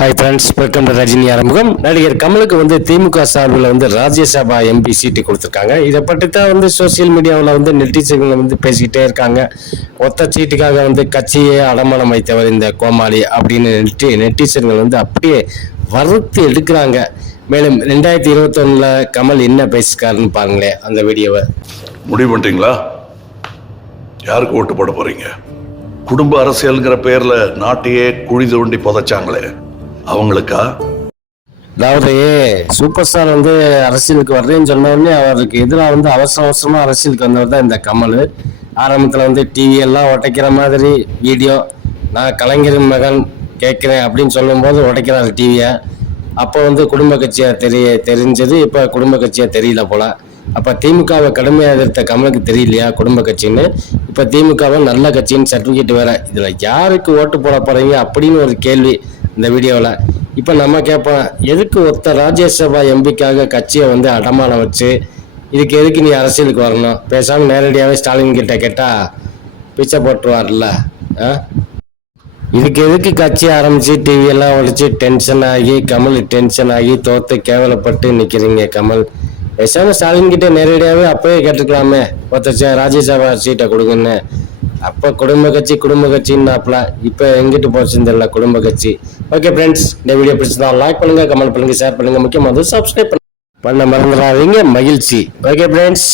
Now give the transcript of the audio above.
Hi friends welcome to Rajini ஆரம்பகம் நடிகர் கமலுக்கு வந்து திமுக சார்பில் வந்து ராஜ்யசபா எம்பி சீட்டு கொடுத்துருக்காங்க. இதை பற்றி தான் வந்து சோசியல் மீடியாவில் வந்து நெட்டிசன்கள் வந்து பேசிக்கிட்டே இருக்காங்க. ஒத்த சீட்டுக்காக வந்து கட்சியே அடமானம் வைத்தவர் இந்த கோமாளி அப்படின்னு நெட்டி நெட்டிசன்கள் வந்து அப்படியே வறுத்து எடுக்கிறாங்க. மேலும் ரெண்டாயிரத்தி இருபத்தொன்னில் கமல் என்ன பேசிக்காருன்னு பாருங்களேன் அந்த வீடியோவை. முடிவு பண்ணிட்டீங்களா? யாருக்கு ஓட்டு போட போகிறீங்க குடும்ப அரசியலுங்கிற பேரில் நாட்டையே குழி தோண்டி புதைச்சாங்களே. அவங்களுக்கா? அதாவது சூப்பர் ஸ்டார் வந்து அரசியலுக்கு வர்றேன்னு சொன்ன உடனே அவருக்கு எதிராக வந்து அவசர அவசரமா அரசியலுக்கு வந்தவர் தான் இந்த கமல். ஆரம்பத்தில் வந்து டிவி எல்லாம் உடைக்கிற மாதிரி வீடியோ நான் கலைஞரின் மகன் கேட்குறேன் அப்படின்னு சொல்லும்போது உடைக்கிறாரு டிவியை அப்போ வந்து குடும்ப கட்சியாக தெரிய தெரிஞ்சது இப்போ குடும்ப கட்சியாக தெரியல போல. அப்போ திமுகவை கடுமையாக எதிர்த்த கமலுக்கு தெரியலையா குடும்ப கட்சின்னு? இப்போ திமுகவை நல்ல கட்சின்னு சர்டிஃபிகேட் வேற. இதில் யாருக்கு ஓட்டு போட போகிறீங்க அப்படின்னு ஒரு கேள்வி. இந்த வீடியோவில் இப்போ நம்ம கேட்போம் எதுக்கு ஒத்த ராஜ்யசபா எம்பிக்காக கட்சியை வந்து அடமானம் வச்சு இதுக்கு எதுக்கு நீ அரசியலுக்கு வரணும்? பேசாமல் நேரடியாகவே ஸ்டாலின் கிட்ட கேட்டால் பிச்சை போட்டுருவார்ல ஆ? இதுக்கு எதுக்கு கட்சி ஆரம்பித்து டிவியெல்லாம் எல்லாம் டென்ஷன் ஆகி கமல் டென்ஷன் ஆகி தோற்று கேவலப்பட்டு நிற்கிறீங்க கமல். பேசாம ஸ்டாலின் கிட்டே நேரடியாகவே அப்போயே கேட்டுக்கலாமே ஒருத்தர் ராஜ்யசபா சீட்டை கொடுங்கன்னு. அப்ப குடும்ப கட்சி குடும்ப கட்சின்னாப்ல இப்ப எங்கிட்டு போச்சுன்னு தெரியல குடும்ப கட்சி. ஓகே ஃப்ரெண்ட்ஸ் இந்த வீடியோ பிடிச்சதா லைக் பண்ணுங்க கமெண்ட் பண்ணுங்க ஷேர் பண்ணுங்க. முக்கியமாக சப்ஸ்கிரைப் பண்ண. மறந்துடாதீங்க மகிழ்ச்சி. Okay friends